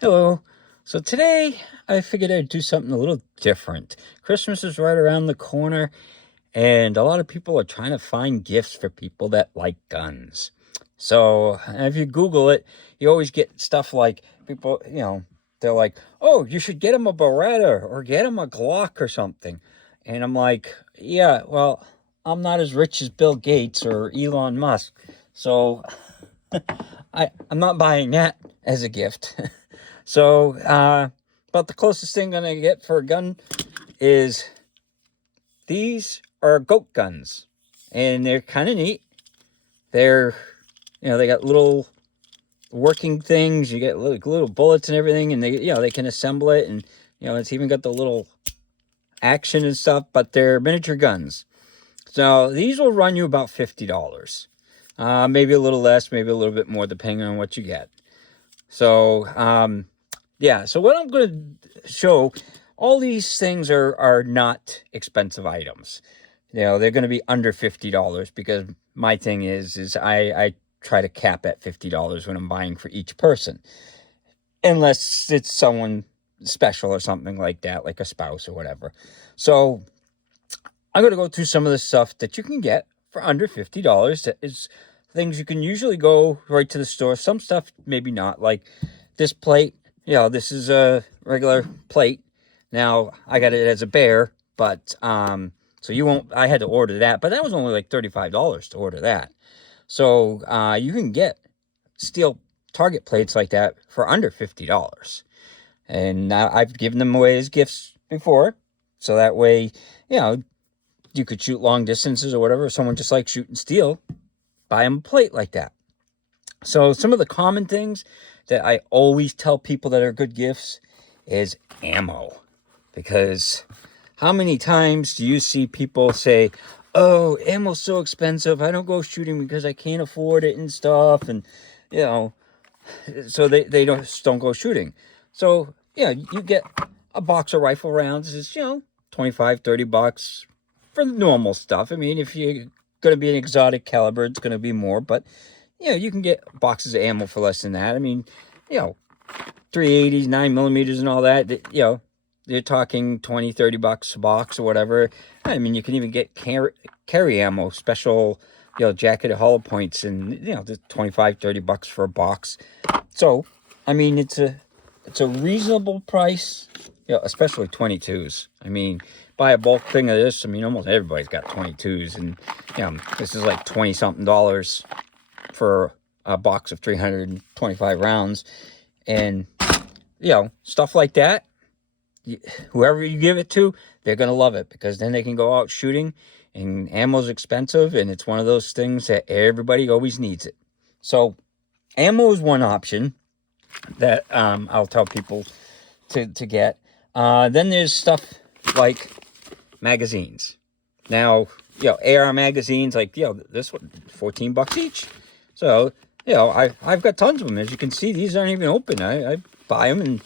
Hello. So today I figured I'd do something a little different. Christmas is right around the corner, and a lot of people are trying to find gifts for people that like guns. So if you Google it, you always get stuff like people, they're like, oh, you should get him a Beretta or get him a Glock or something. And I'm like, yeah, well, I'm not as rich as Bill Gates or Elon Musk. So I'm not buying that as a gift. So, about the closest thing I'm gonna get for a gun is these are goat guns, and they're kind of neat. They're, they got little working things. You get little bullets and everything, and they can assemble it, and it's even got the little action and stuff. But they're miniature guns, so these will run you about $50. Maybe a little less, maybe a little bit more, depending on what you get. So, yeah, so what I'm going to show, all these things are not expensive items. They're going to be under $50 because my thing is I try to cap at $50 when I'm buying for each person. Unless it's someone special or something like that, like a spouse or whatever. So I'm going to go through some of the stuff that you can get for under $50. That is things you can usually go right to the store. Some stuff maybe not, like this plate. This is a regular plate. Now I got it as a bear, but so you won't. I had to order that, but that was only like $35 to order that. So you can get steel target plates like that for under $50, and now I've given them away as gifts before, so that way you could shoot long distances or whatever. If someone just likes shooting steel, buy them a plate like that. So some of the common things that I always tell people that are good gifts is ammo. Because how many times do you see people say, oh, ammo's so expensive, I don't go shooting because I can't afford it and stuff, and so they don't go shooting. So you get a box of rifle rounds is 25, $30 for normal stuff. I mean, if you're going to be an exotic caliber, it's going to be more, but you can get boxes of ammo for less than that. I mean, 380s, 9mm and all that, you're talking 20, $30 a box or whatever. I mean, you can even get carry ammo, special, jacketed hollow points, and, just 25, $30 for a box. So, I mean, it's a reasonable price, especially 22s. I mean, buy a bulk thing of this. I mean, almost everybody's got 22s, and this is like 20 something dollars for a box of 325 rounds, and stuff like that. Whoever you give it to, they're gonna love it, because then they can go out shooting, and ammo's expensive, and it's one of those things that everybody always needs it. So, ammo is one option that I'll tell people to get. Then there's stuff like magazines. Now, AR magazines, like, this one, $14 each. So, I've got tons of them. As you can see, these aren't even open. I buy them, and,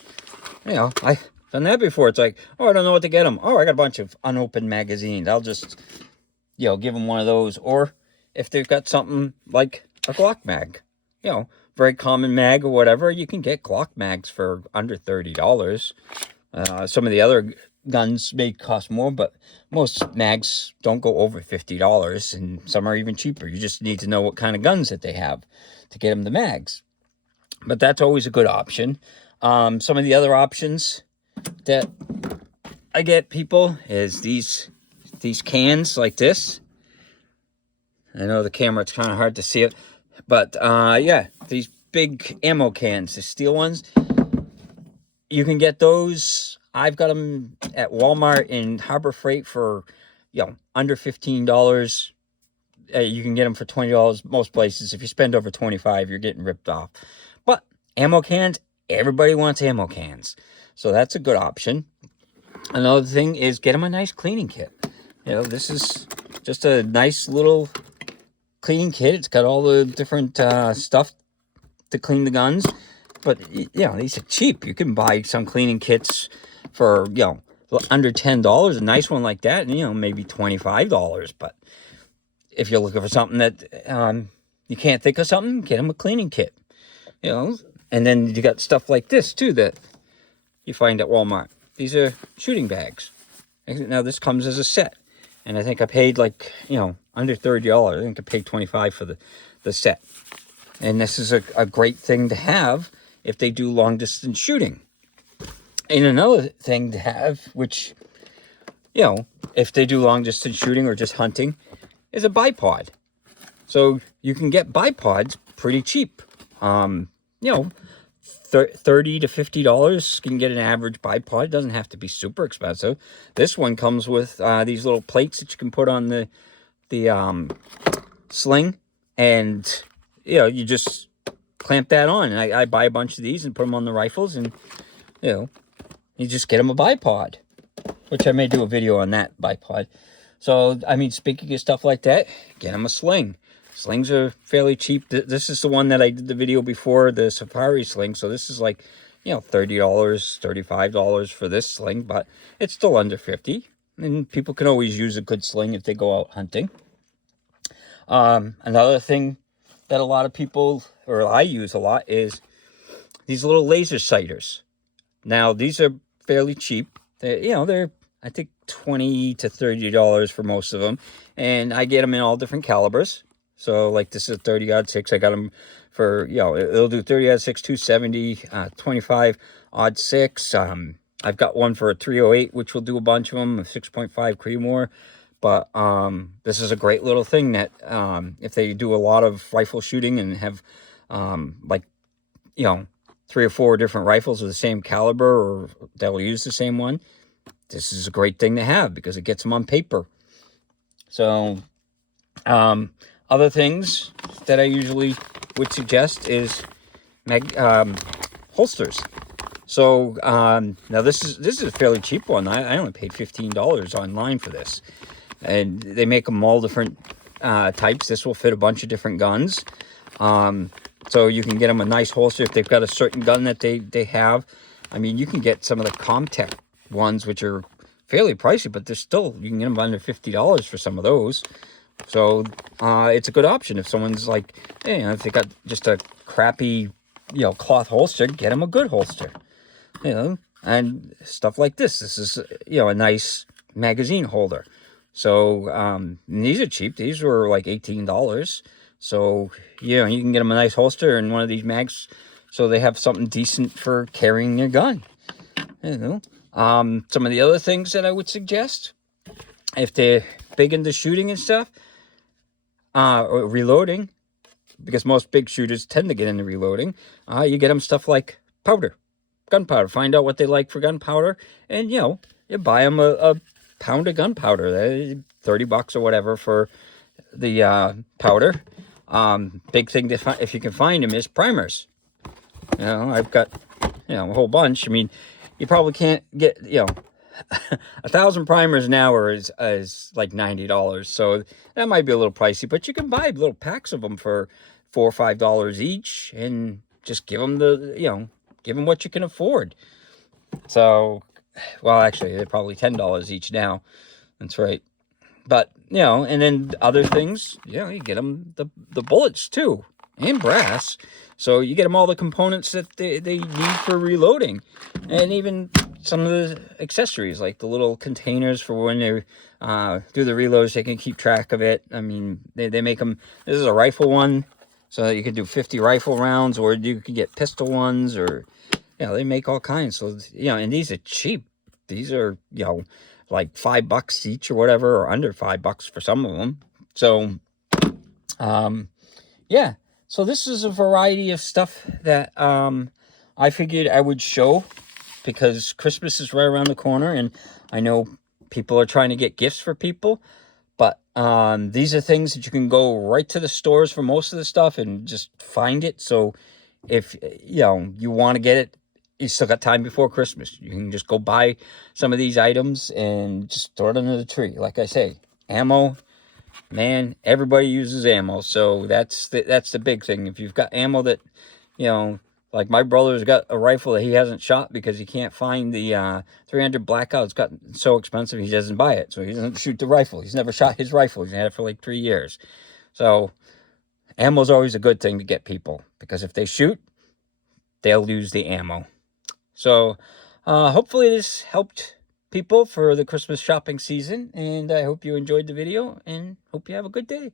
I've done that before. It's like, oh, I don't know what to get them. Oh, I got a bunch of unopened magazines. I'll just, give them one of those. Or if they've got something like a Glock mag, very common mag or whatever, you can get Glock mags for under $30. Some of the other guns may cost more, but most mags don't go over $50, and some are even cheaper. You just need to know what kind of guns that they have to get them the mags. But that's always a good option. Some of the other options that I get people is these cans like this. I know the camera, it's kind of hard to see it, but these big ammo cans, the steel ones, you can get those. I've got them at Walmart and Harbor Freight for, under $15. You can get them for $20 most places. If you spend over $25, you're getting ripped off. But ammo cans, everybody wants ammo cans, so that's a good option. Another thing is get them a nice cleaning kit. This is just a nice little cleaning kit. It's got all the different stuff to clean the guns. But, these are cheap. You can buy some cleaning kits for, under $10. A nice one like that, maybe $25. But if you're looking for something that you can't think of something, get them a cleaning kit. And And then you got stuff like this too that you find at Walmart. These are shooting bags. Now this comes as a set, and I think I paid like, under $30. I think I paid $25 for the set. And this is a great thing to have if they do long distance shooting. And another thing to have, which, if they do long distance shooting or just hunting, is a bipod. So you can get bipods pretty cheap. $30 to $50. You can get an average bipod. It doesn't have to be super expensive. This one comes with these little plates that you can put on the sling, and you just clamp that on. And I buy a bunch of these and put them on the rifles, and you just get them a bipod, which I may do a video on that bipod. So I mean, speaking of stuff like that, get them a sling. Slings are fairly cheap. This is the one that I did the video before, the Safari sling. So this is like, $30, $35 for this sling, but it's still under $50. And people can always use a good sling if they go out hunting. Another thing that a lot of people, or I use a lot, is these little laser sighters. Now, these are fairly cheap. They're I think $20 to $30 for most of them. And I get them in all different calibers. So, like, this is 30-06. I got them for, it'll do 30-06, 270, 25-06. I've got one for a 308, which will do a bunch of them, a 6.5 Creedmoor. But this is a great little thing that if they do a lot of rifle shooting and have, 3 or 4 different rifles of the same caliber, or they'll use the same one, this is a great thing to have because it gets them on paper. So, other things that I usually would suggest is holsters. So now this is a fairly cheap one. I only paid $15 online for this, and they make them all different types. This will fit a bunch of different guns. So you can get them a nice holster if they've got a certain gun that they have. I mean, you can get some of the Comtech ones, which are fairly pricey, but they're still, you can get them under $50 for some of those. So it's a good option if someone's like, if they got just a crappy, cloth holster, get them a good holster, and stuff like this. This is, a nice magazine holder. So these are cheap. These were like $18. So, you can get them a nice holster and one of these mags, so they have something decent for carrying your gun. Some of the other things that I would suggest, if they're big into shooting and stuff, or reloading, because most big shooters tend to get into reloading, you get them stuff like gunpowder. Find out what they like for gunpowder, and you buy them a pound of gunpowder, $30 or whatever for the powder. Big thing to find, if you can find them, is primers. I've got a whole bunch. I mean, you probably can't get 1,000 primers now is like $90, so that might be a little pricey, but you can buy little packs of them for $4 or $5 each, and just give them give them what you can afford. So, well, actually, they're probably $10 each now. That's right. But and then other things, you get them the bullets too, and brass. So you get them all the components that they need for reloading, and even some of the accessories, like the little containers for when they do the reloads, they can keep track of it. I mean, they make them. This is a rifle one, so that you can do 50 rifle rounds, or you can get pistol ones, or they make all kinds. So and these are cheap. These are like $5 each or whatever, or under $5 for some of them. So yeah. So this is a variety of stuff that I figured I would show, because Christmas is right around the corner, and I know people are trying to get gifts for people. But these are things that you can go right to the stores for most of the stuff and just find it. So if you want to get it, you still got time before Christmas. You can just go buy some of these items and just throw it under the tree. Like I say, ammo. Man, everybody uses ammo, so that's the big thing. If you've got ammo that, like my brother's got a rifle that he hasn't shot because he can't find the 300 Blackout. It's gotten so expensive he doesn't buy it, so he doesn't shoot the rifle. He's never shot his rifle. He's had it for like 3 years. So ammo's always a good thing to get people, because if they shoot, they'll use the ammo. So hopefully this helped people for the Christmas shopping season, and I hope you enjoyed the video and hope you have a good day.